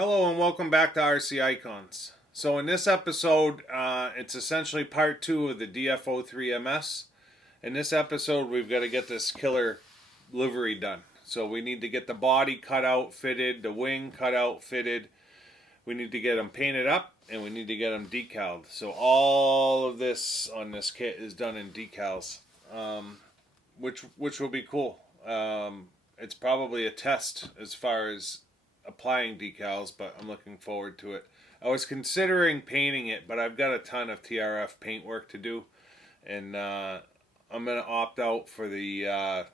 Hello and welcome back to RC Icons. So in this episode, it's essentially part 2 of the DF03MS. In this episode, we've got to get this killer livery done. So we need to get the body cut out, fitted, the wing cut out, fitted. We need to get them painted up, and we need to get them decaled. So all of this on this kit is done in decals, which will be cool. It's probably a test as far as applying decals, but I'm looking forward to it. I was considering painting it, but I've got a ton of TRF paint work to do, and I'm gonna opt out for the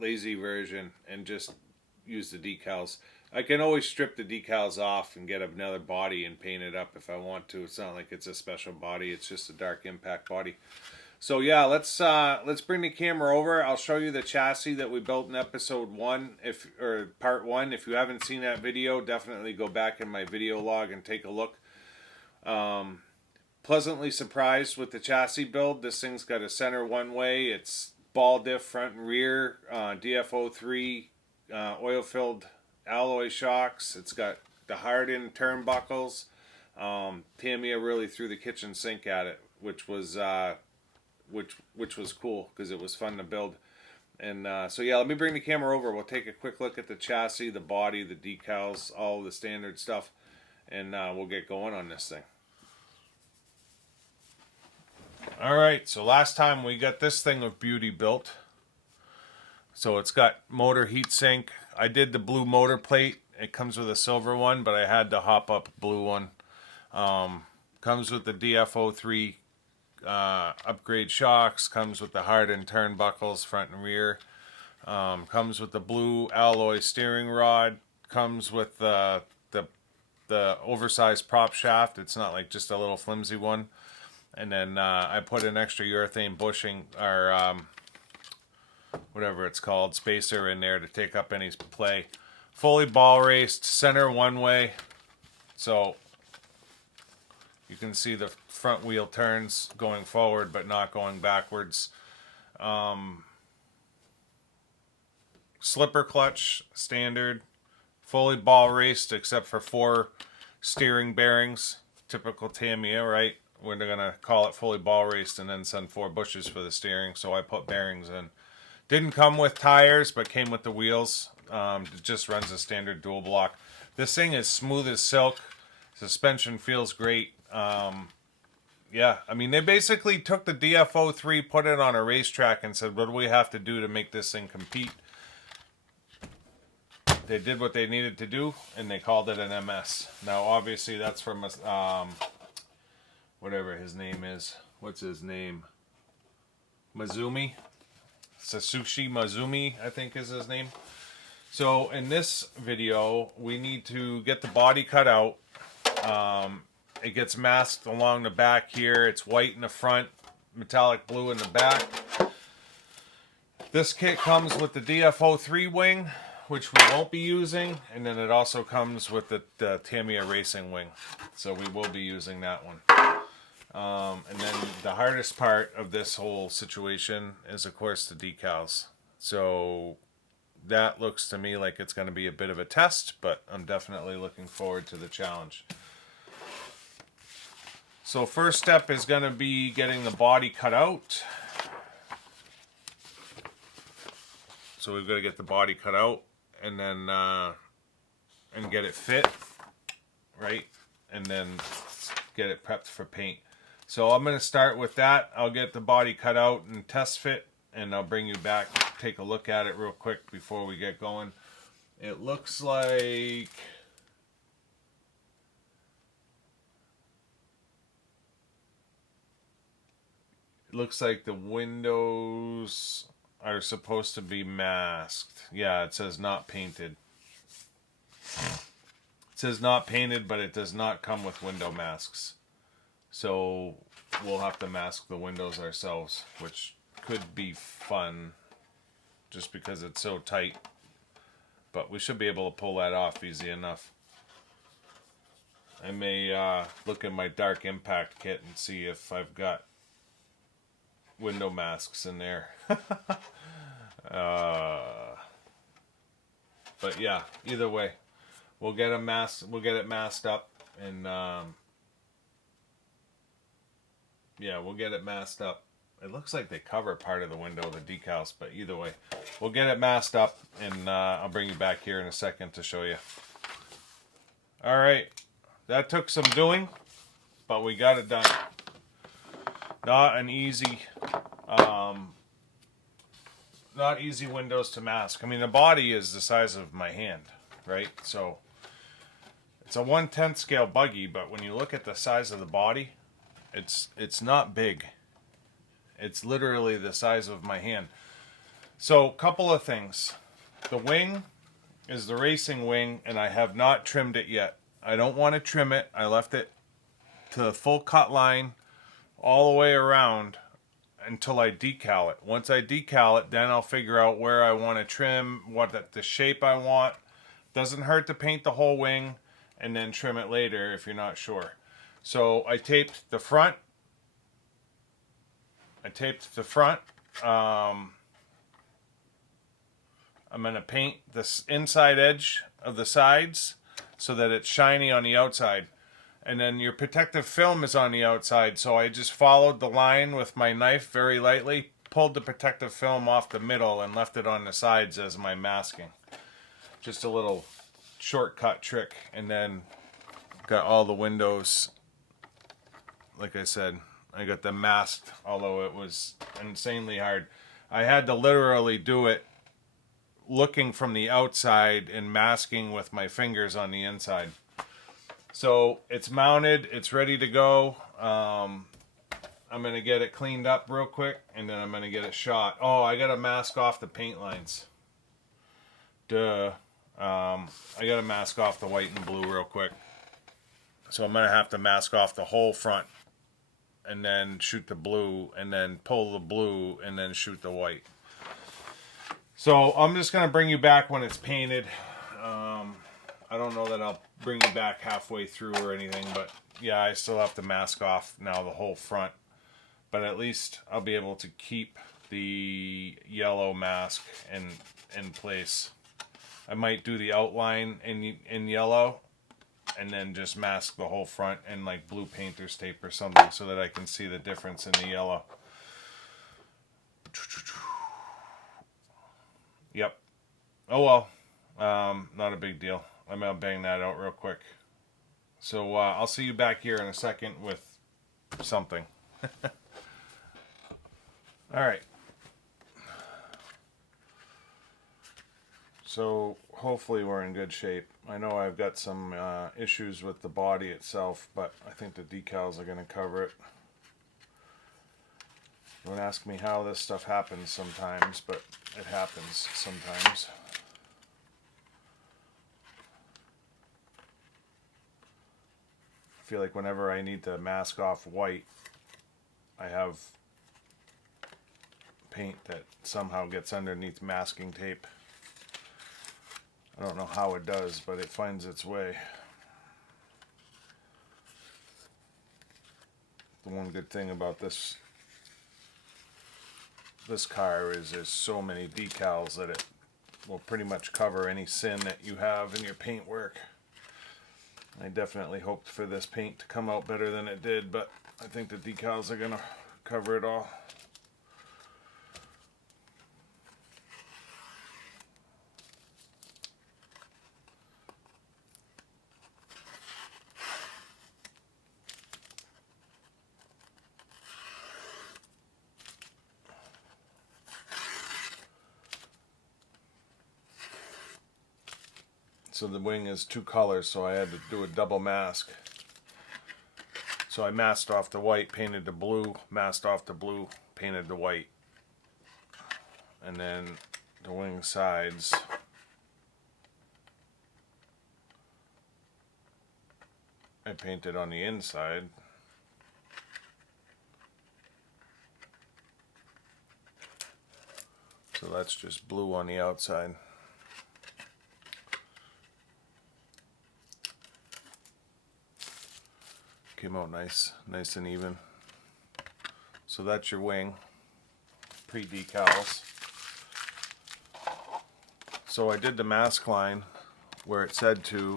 lazy version and just use the decals. I can always strip the decals off and get another body and paint it up if I want to. It's not like it's a special body, it's just a dark impact body. So yeah, let's bring the camera over. I'll show you the chassis that we built in episode 1, or part 1. If you haven't seen that video, definitely go back in my video log and take a look. Pleasantly surprised with the chassis build. This thing's got a center one-way. It's ball diff front and rear, DF03 oil-filled alloy shocks. It's got the hardened turnbuckles. Tamiya really threw the kitchen sink at it, which was cool because it was fun to build. And so yeah, let me bring the camera over. We'll take a quick look at the chassis, the body, the decals, all the standard stuff, and we'll get going on this thing. Alright, so last time we got this thing of beauty built. So it's got motor heatsink. I did the blue motor plate. It comes with a silver one, but I had to hop up a blue one. Comes with the DF03 upgrade shocks, comes with the hardened turnbuckles front and rear, comes with the blue alloy steering rod, comes with the oversized prop shaft. It's not like just a little flimsy one. And then I put an extra urethane bushing, or whatever it's called, spacer in there to take up any play. Fully ball raced, center one way, so you can see the front wheel turns going forward but not going backwards. Slipper clutch, standard. Fully ball raced except for 4 steering bearings. Typical Tamiya, right? We're going to call it fully ball raced and then send 4 bushes for the steering, so I put bearings in. Didn't come with tires, but came with the wheels. It just runs a standard dual block. This thing is smooth as silk. Suspension feels great. Yeah, I mean, they basically took the DF03, put it on a racetrack, and said, what do we have to do to make this thing compete? They did what they needed to do, and they called it an MS. Now, obviously, that's from whatever his name is. What's his name? Mazumi? Sasushi Mazumi, I think is his name. So, in this video, we need to get the body cut out. It gets masked along the back here. It's white in the front, metallic blue in the back. This kit comes with the DF03 wing, which we won't be using, and then it also comes with the Tamiya racing wing, so we will be using that one. And then the hardest part of this whole situation is, of course, the decals. So that looks to me like it's going to be a bit of a test, but I'm definitely looking forward to the challenge. So first step is going to be getting the body cut out. So we've got to get the body cut out and then and get it fit, right? And then get it prepped for paint. So I'm going to start with that. I'll get the body cut out and test fit, and I'll bring you back, take a look at it real quick before we get going. It looks like the windows are supposed to be masked. Yeah, it says not painted. It says not painted, but it does not come with window masks. So we'll have to mask the windows ourselves, which could be fun just because it's so tight. But we should be able to pull that off easy enough. I may look at my dark impact kit and see if I've got window masks in there. But yeah, either way, we'll get it masked up, and yeah, we'll get it masked up. It looks like they cover part of the window, the decals, but either way, we'll get it masked up, and I'll bring you back here in a second to show you. All right, that took some doing, but we got it done. Not an easy, not easy windows to mask. I mean, the body is the size of my hand, right? So it's a 1/10 scale buggy, but when you look at the size of the body, it's not big. It's literally the size of my hand. So, couple of things. The wing is the racing wing, and I have not trimmed it yet. I don't want to trim it. I left it to the full cut line all the way around until I decal it. Once I decal it, then I'll figure out where I want to trim, what the shape I want. Doesn't hurt to paint the whole wing and then trim it later if you're not sure. So I taped the front. I'm going to paint this inside edge of the sides so that it's shiny on the outside. And then your protective film is on the outside, so I just followed the line with my knife very lightly, pulled the protective film off the middle, and left it on the sides as my masking. Just a little shortcut trick. And then got all the windows, like I said, I got them masked, although it was insanely hard. I had to literally do it looking from the outside and masking with my fingers on the inside. So it's mounted, it's ready to go. I'm going to get it cleaned up real quick, and then I'm going to get it shot. Oh, I got to mask off the paint lines. Duh. I got to mask off the white and blue real quick. So I'm going to have to mask off the whole front, and then shoot the blue, and then pull the blue, and then shoot the white. So I'm just going to bring you back when it's painted. I don't know that I'll bring you back halfway through or anything, but yeah, I still have to mask off now the whole front. But at least I'll be able to keep the yellow mask in place. I might do the outline in yellow, and then just mask the whole front in like blue painter's tape or something so that I can see the difference in the yellow. Yep. Oh well. Not a big deal. I'm gonna bang that out real quick. So I'll see you back here in a second with something. Alright. So hopefully we're in good shape. I know I've got some issues with the body itself, but I think the decals are going to cover it. Don't ask me how this stuff happens sometimes, but it happens sometimes. I feel like whenever I need to mask off white, I have paint that somehow gets underneath masking tape. I don't know how it does, but it finds its way. The one good thing about this car is there's so many decals that it will pretty much cover any sin that you have in your paint work. I definitely hoped for this paint to come out better than it did, but I think the decals are gonna cover it all. So the wing is two colors, so I had to do a double mask. So I masked off the white, painted the blue, masked off the blue, painted the white. And then the wing sides, I painted on the inside. So that's just blue on the outside. Came out nice and even. So that's your wing, pre-decals. So I did the mask line where it said to,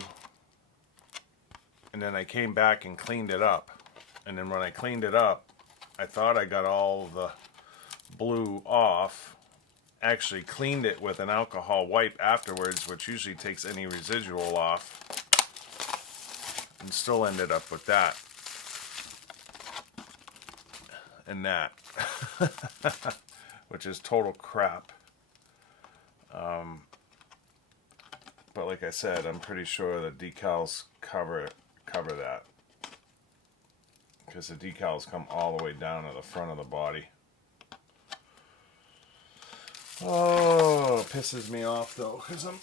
and then I came back and cleaned it up. And then when I cleaned it up, I thought I got all the blue off. Actually cleaned it with an alcohol wipe afterwards, which usually takes any residual off, and still ended up with that and that, which is total crap. But like I said, I'm pretty sure the decals cover that, because the decals come all the way down to the front of the body. Oh, it pisses me off though, because I'm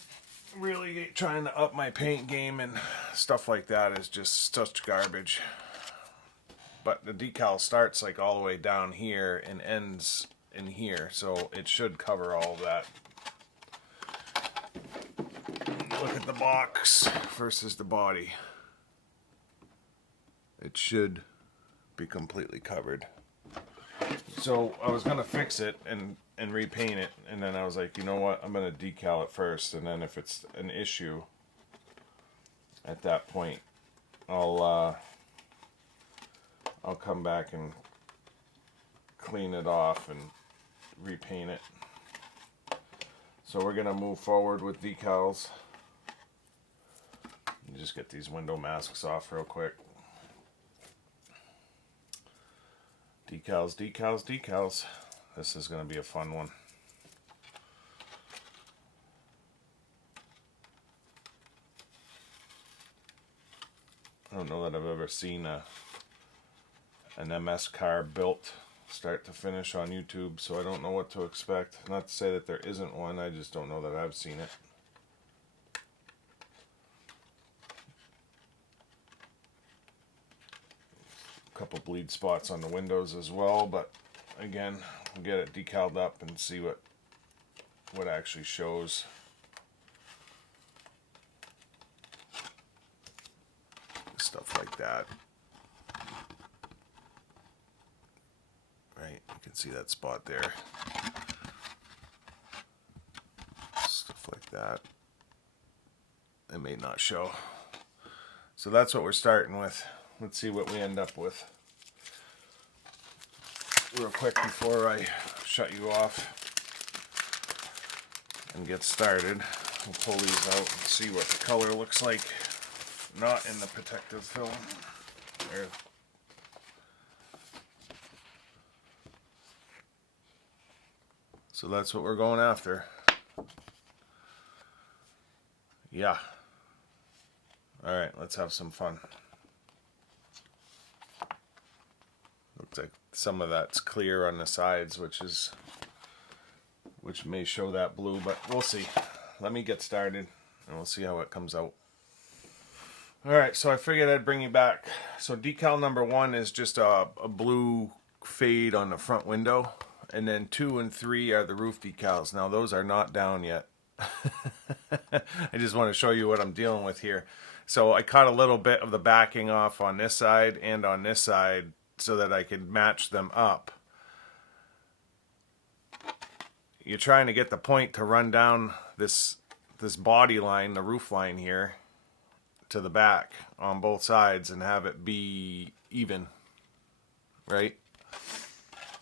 really trying to up my paint game, and stuff like that is just such garbage. But the decal starts like all the way down here and ends in here, so it should cover all of that. Look at the box versus the body. It should be completely covered. So I was gonna fix it and repaint it, and then I was like, you know what, I'm gonna decal it first, and then if it's an issue at that point, I'll come back and clean it off and repaint it. So we're gonna move forward with decals. Just get these window masks off real quick. Decals, decals, decals. This is going to be a fun one. I don't know that I've ever seen an MS car built start to finish on YouTube, so I don't know what to expect. Not to say that there isn't one, I just don't know that I've seen it. A couple bleed spots on the windows as well, but again, we'll get it decaled up and see what actually shows. Stuff like that. Right, you can see that spot there. Stuff like that. It may not show. So that's what we're starting with. Let's see what we end up with. Real quick before I shut you off and get started, we'll pull these out and see what the color looks like. Not in the protective film. There. So that's what we're going after. Yeah. Alright, let's have some fun. Looks like some of that's clear on the sides, which may show that blue, but we'll see. Let me get started and we'll see how it comes out. Alright, so I figured I'd bring you back. So decal number 1 is just a blue fade on the front window, and then 2 and 3 are the roof decals. Now those are not down yet. I just want to show you what I'm dealing with here. So I cut a little bit of the backing off on this side and on this side so that I could match them up. You're trying to get the point to run down this body line, the roof line here, to the back on both sides and have it be even, right?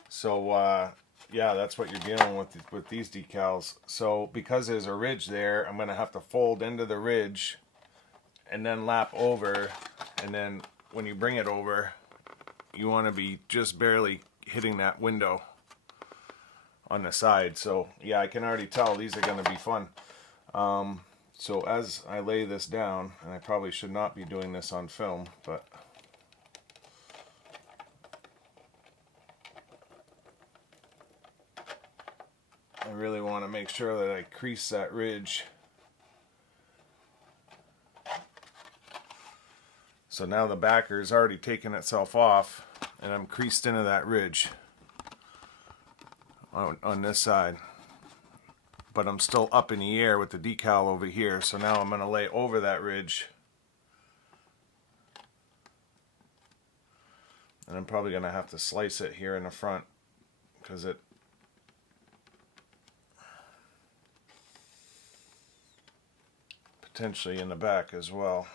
So yeah, that's what you're dealing with these decals. So because there's a ridge there, I'm gonna have to fold into the ridge and then lap over, and then when you bring it over, you want to be just barely hitting that window on the side. So yeah, I can already tell these are going to be fun. So as I lay this down, and I probably should not be doing this on film, but I really want to make sure that I crease that ridge. So now the backer is already taken itself off, and I'm creased into that ridge on this side. But I'm still up in the air with the decal over here, so now I'm going to lay over that ridge. And I'm probably going to have to slice it here in the front, because it potentially in the back as well.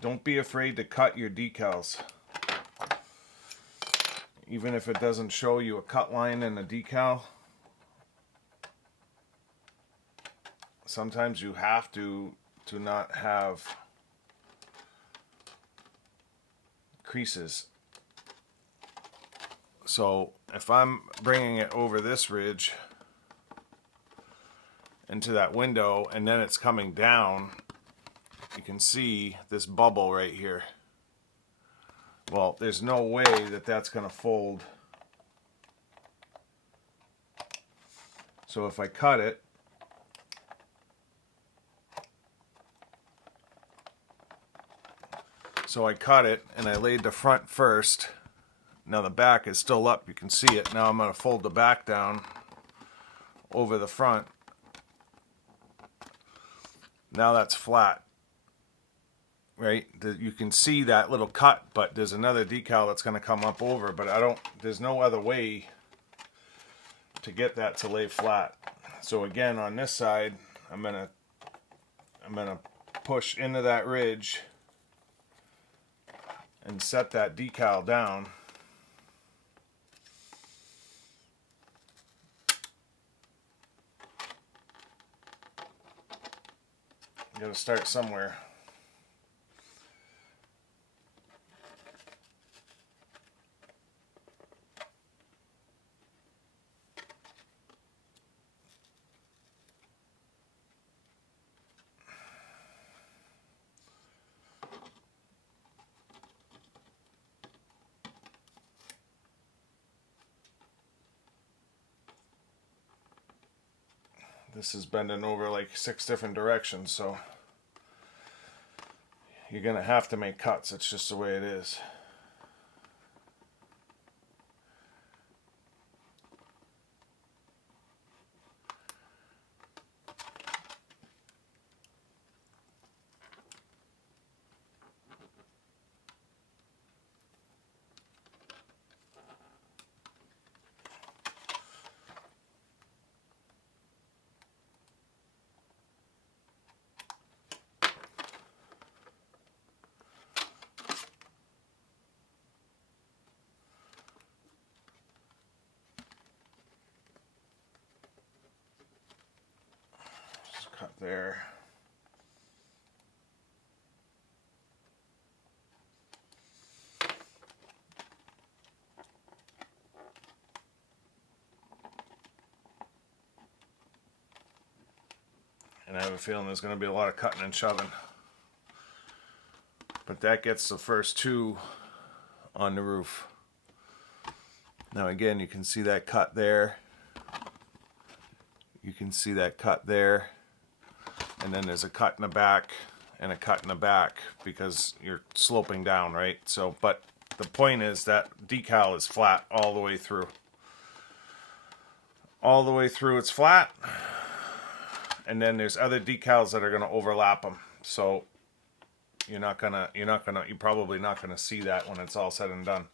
Don't be afraid to cut your decals. Even if it doesn't show you a cut line in a decal, sometimes you have to not have creases. So if I'm bringing it over this ridge into that window and then it's coming down, you can see this bubble right here. Well, there's no way that that's going to fold. So if I cut it, and I laid the front first. Now the back is still up, you can see it. Now I'm going to fold the back down over the front. Now that's flat. Right? You can see that little cut, but there's another decal that's going to come up over, but there's no other way to get that to lay flat. So again, on this side, I'm going to push into that ridge and set that decal down. You got to start somewhere. This is bending over like 6 different directions, so you're gonna have to make cuts. It's just the way it is. Cut there. And I have a feeling there's going to be a lot of cutting and shoving. But that gets the first 2 on the roof. Now again, you can see that cut there. You can see that cut there. And then there's a cut in the back and a cut in the back because you're sloping down, right? So, but the point is that decal is flat all the way through. All the way through it's flat. And then there's other decals that are going to overlap them. So you're probably not gonna see that when it's all said and done.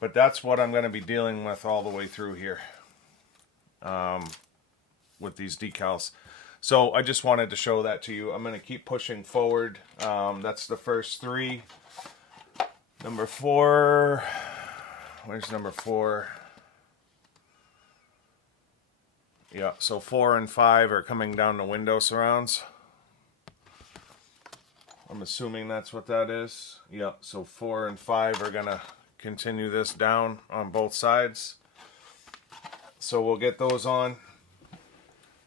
But that's what I'm going to be dealing with all the way through here with these decals. So I just wanted to show that to you. I'm going to keep pushing forward. That's the first 3. Number 4. Where's number 4? Yeah, so 4 and 5 are coming down the window surrounds. I'm assuming that's what that is. Yeah, so 4 and 5 are going to continue this down on both sides. So we'll get those on.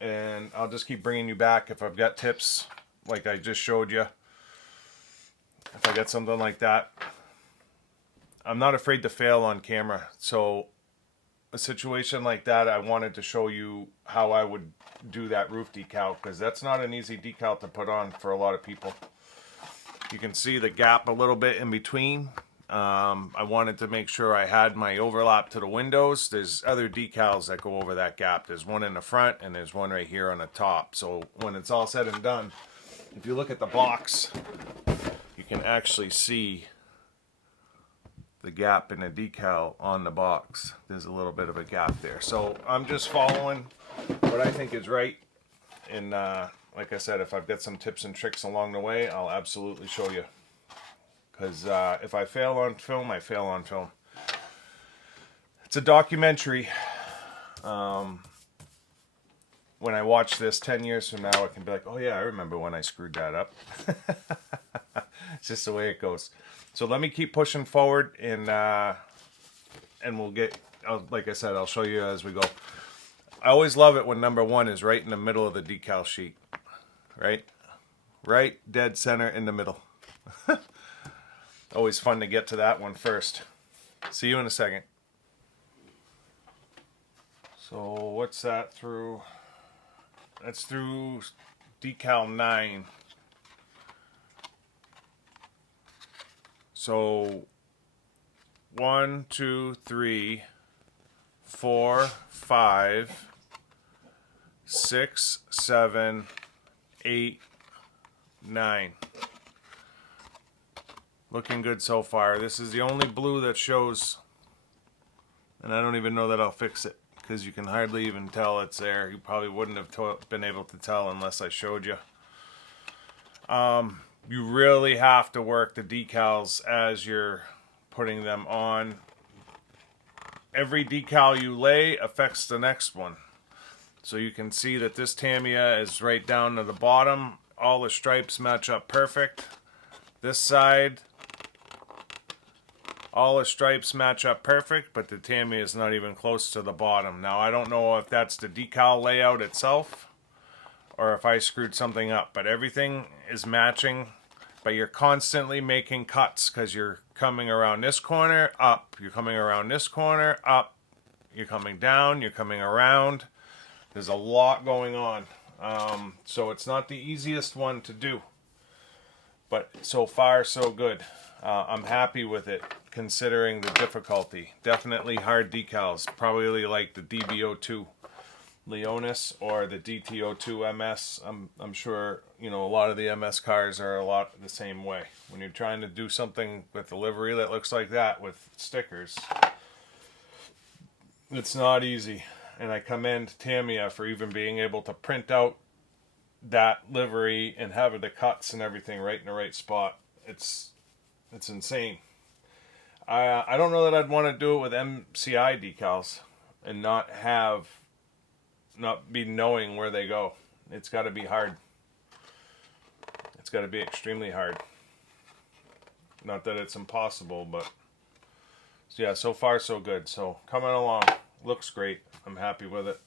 And I'll just keep bringing you back if I've got tips like I just showed you. If I get something like that. I'm not afraid to fail on camera. So a situation like that, I wanted to show you how I would do that roof decal, because that's not an easy decal to put on for a lot of people. You can see the gap a little bit in between. I wanted to make sure I had my overlap to the windows. There's other decals that go over that gap. There's one in the front and there's one right here on the top. So when it's all said and done, if you look at the box, you can actually see the gap in the decal on the box. There's a little bit of a gap there. So I'm just following what I think is right. And like I said, if I've got some tips and tricks along the way, I'll absolutely show you. Because if I fail on film, I fail on film. It's a documentary. When I watch this 10 years from now, I can be like, oh yeah, I remember when I screwed that up. It's just the way it goes. So let me keep pushing forward, and we'll get, like I said, I'll show you as we go. I always love it when number one is right in the middle of the decal sheet. Right dead center in the middle. Always fun to get to that one first. See you in a second. So what's that through? That's through decal 9. So 1, 2, 3, 4, 5, 6, 7, 8, 9. Looking good so far. This is the only blue that shows, and I don't even know that I'll fix it, because you can hardly even tell it's there. You probably wouldn't have been able to tell unless I showed you. You really have to work the decals as you're putting them on. Every decal you lay affects the next one. So you can see that this Tamiya is right down to the bottom. All the stripes match up perfect. This side, all the stripes match up perfect, but the Tamiya is not even close to the bottom. Now, I don't know if that's the decal layout itself or if I screwed something up, but everything is matching. But you're constantly making cuts because you're coming around this corner, up. You're coming around this corner, up. You're coming down, you're coming around. There's a lot going on. So it's not the easiest one to do. But so far, so good. I'm happy with it, considering the difficulty. Definitely hard decals. Probably like the DB02 Leonis or the DT02MS. I'm sure, you know, a lot of the MS cars are a lot the same way. When you're trying to do something with the livery that looks like that with stickers, it's not easy. And I commend Tamiya for even being able to print out that livery and have the cuts and everything right in the right spot. It's insane. I don't know that I'd want to do it with MCI decals and not be knowing where they go. It's got to be hard. It's got to be extremely hard. Not that it's impossible, but yeah, so far so good. So coming along, looks great. I'm happy with it.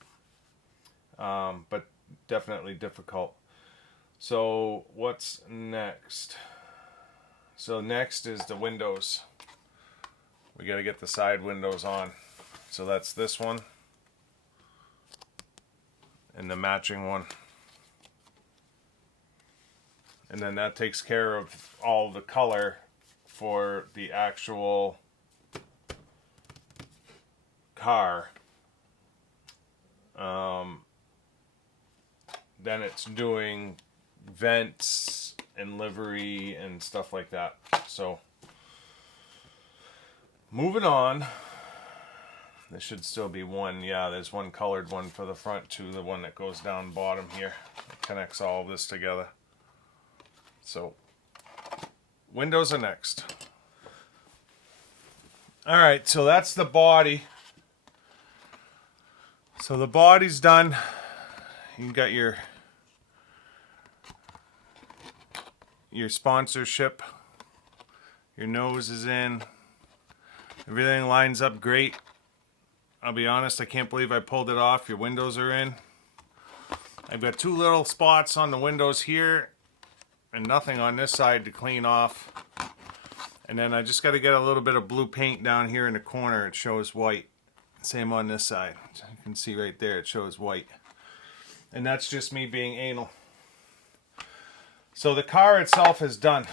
But definitely difficult. So what's next? So next is the windows. We got to get the side windows on. So that's this one and the matching one. And then that takes care of all the color for the actual car. Then it's doing vents and livery and stuff like that. So moving on. There should still be one. Yeah, there's one colored one for the front too, the one that goes down bottom here. It connects all of this together. So windows are next. Alright, so that's the body. So the body's done. You got your sponsorship. Your nose is in. Everything lines up great. I'll be honest, I can't believe I pulled it off. Your windows are in. I've got two little spots on the windows here and nothing on this side to clean off. And then I just got to get a little bit of blue paint down here in the corner. It shows white. Same on this side. You can see right there, it shows white. And that's just me being anal. So the car itself is done.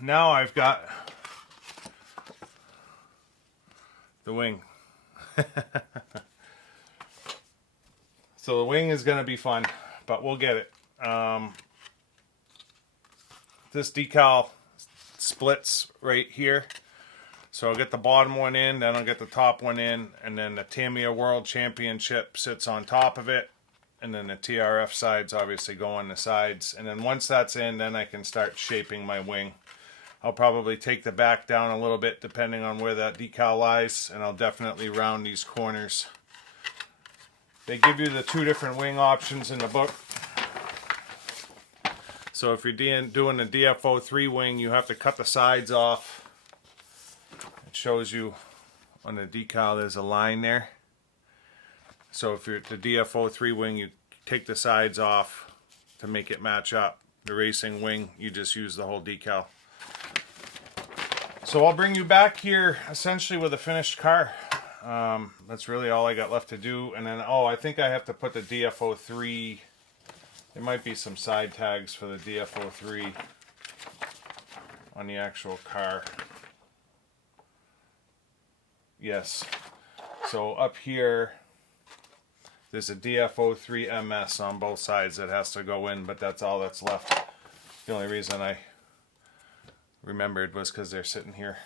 Now I've got the wing. So the wing is going to be fun, but we'll get it. This decal splits right here. So I'll get the bottom one in, then I'll get the top one in, and then the Tamiya World Championship sits on top of it. and then the TRF sides obviously go on the sides. And then once that's in, then I can start shaping my wing. I'll probably take the back down a little bit depending on where that decal lies, and I'll definitely round these corners. They give you the two different wing options in the book. So if you're doing the DF03 wing, you have to cut the sides off. It shows you on the decal there's a line there. So if you're the DF03 wing, you take the sides off to make it match up. The racing wing, you just use the whole decal. So I'll bring you back here essentially with a finished car. That's really all I got left to do. And then, oh, I think I have to put the DF03. There might be some side tags for the DF03 on the actual car. Yes. So up here, there's a DF03MS on both sides that has to go in, but that's all that's left. The only reason I remembered was because they're sitting here.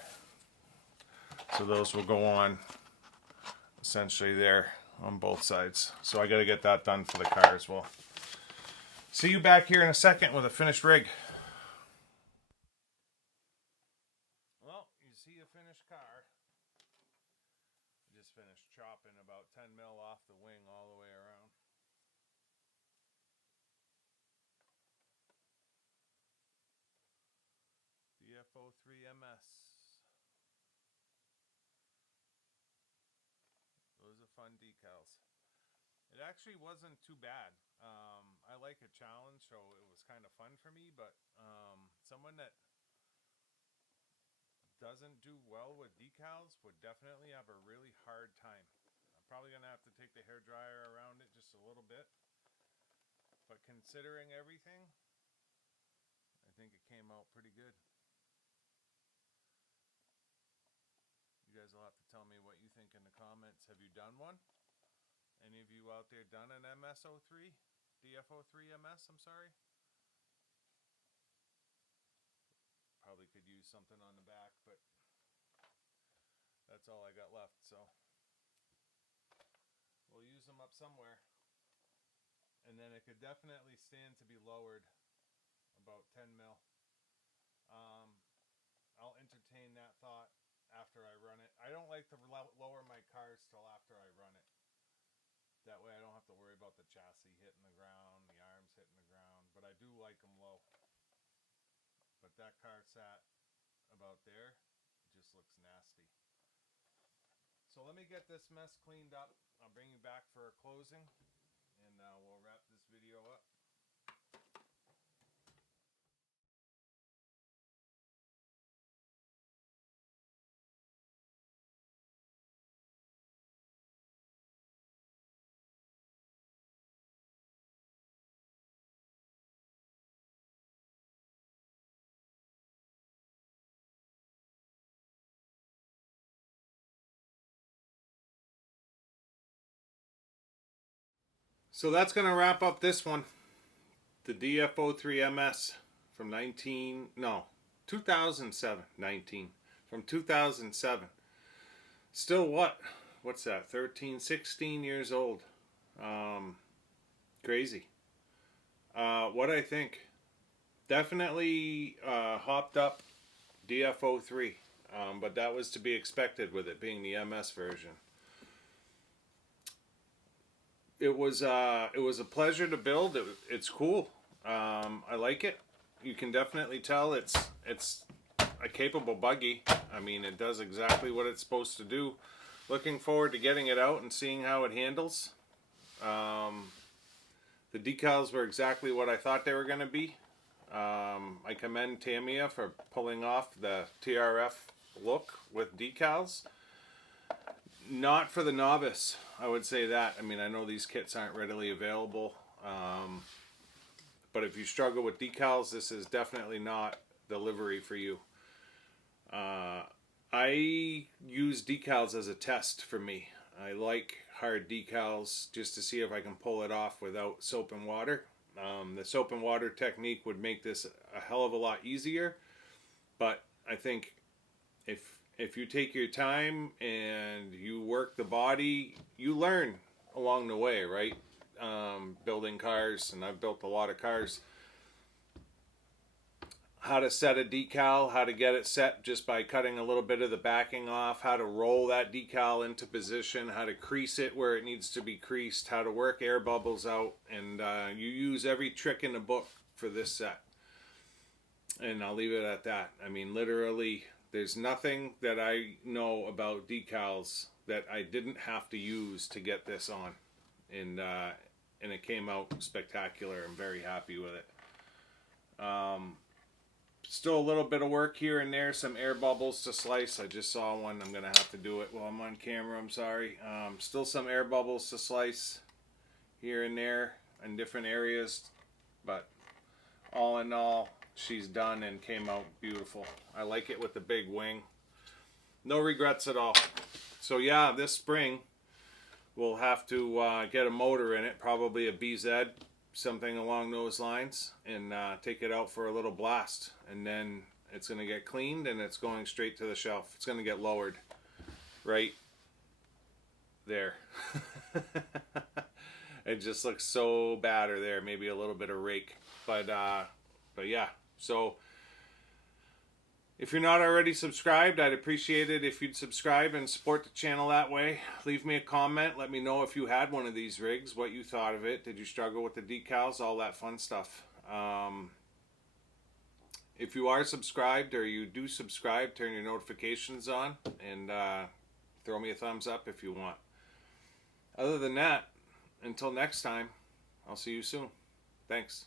So those will go on essentially there on both sides. So I got to get that done for the car as well. See you back here in a second with a finished rig. Well, you see a finished car. Just finished chopping about 10 mil off the wing all the way around. DF03MS. Those are fun decals. It actually wasn't too bad. I like a challenge, so it was kind of fun for me, but someone that doesn't do well with decals would definitely have a really hard time. I'm probably going to have to take the hairdryer around it just a little bit, but considering everything, I think it came out pretty good. You guys will have to tell me what you think in the comments. Have you done one? Any of you out there done an MS03? DF03MS, I'm sorry? Probably could use something on the back, but that's all I got left, so we'll use them up somewhere. And then it could definitely stand to be lowered about 10 mil. I'll entertain that thought after I run it. I don't like to lower my cars till after I run it. That way I don't have to worry about the chassis hitting the ground, the arms hitting the ground, but I do like them low. But that car sat about there. It just looks nasty. So let me get this mess cleaned up. I'll bring you back for a closing, and we'll wrap this video up. So that's going to wrap up this one. The DF03MS from 2007. From 2007. Still what's that? 13, 16 years old. Crazy. What I think? Definitely hopped up DF03. But that was to be expected with it being the MS version. It was a pleasure to build. It's cool. I like it. You can definitely tell it's a capable buggy. I mean, it does exactly what it's supposed to do. Looking forward to getting it out and seeing how it handles. The decals were exactly what I thought they were going to be. I commend Tamiya for pulling off the TRF look with decals. Not for the novice, I would say that. I mean, I know these kits aren't readily available, but if you struggle with decals, this is definitely not the livery for you. I use decals as a test for me. I like hard decals just to see if I can pull it off without soap and water. The soap and water technique would make this a hell of a lot easier, but I think if you take your time and you work the body, you learn along the way, right? building cars, and I've built a lot of cars, how to set a decal, how to get it set just by cutting a little bit of the backing off, how to roll that decal into position, how to crease it where it needs to be creased, how to work air bubbles out, and you use every trick in the book for this set. And I'll leave it at that. I mean, literally, there's nothing that I know about decals that I didn't have to use to get this on. And it came out spectacular. I'm very happy with it. Still a little bit of work here and there, some air bubbles to slice. I just saw one. I'm gonna have to do it while I'm on camera. I'm sorry. Still some air bubbles to slice here and there in different areas, but all in all, she's done and came out beautiful. I like it with the big wing. No regrets at all. So yeah, this spring we'll have to get a motor in it, probably a BZ, something along those lines, and take it out for a little blast, and then it's going to get cleaned and it's going straight to the shelf. It's going to get lowered right there. It just looks so badder there, maybe a little bit of rake, but yeah. So if you're not already subscribed, I'd appreciate it if you'd subscribe and support the channel that way. Leave me a comment. Let me know if you had one of these rigs, what you thought of it. Did you struggle with the decals? All that fun stuff. If you are subscribed, or you do subscribe, turn your notifications on, and throw me a thumbs up if you want. Other than that, until next time, I'll see you soon. Thanks.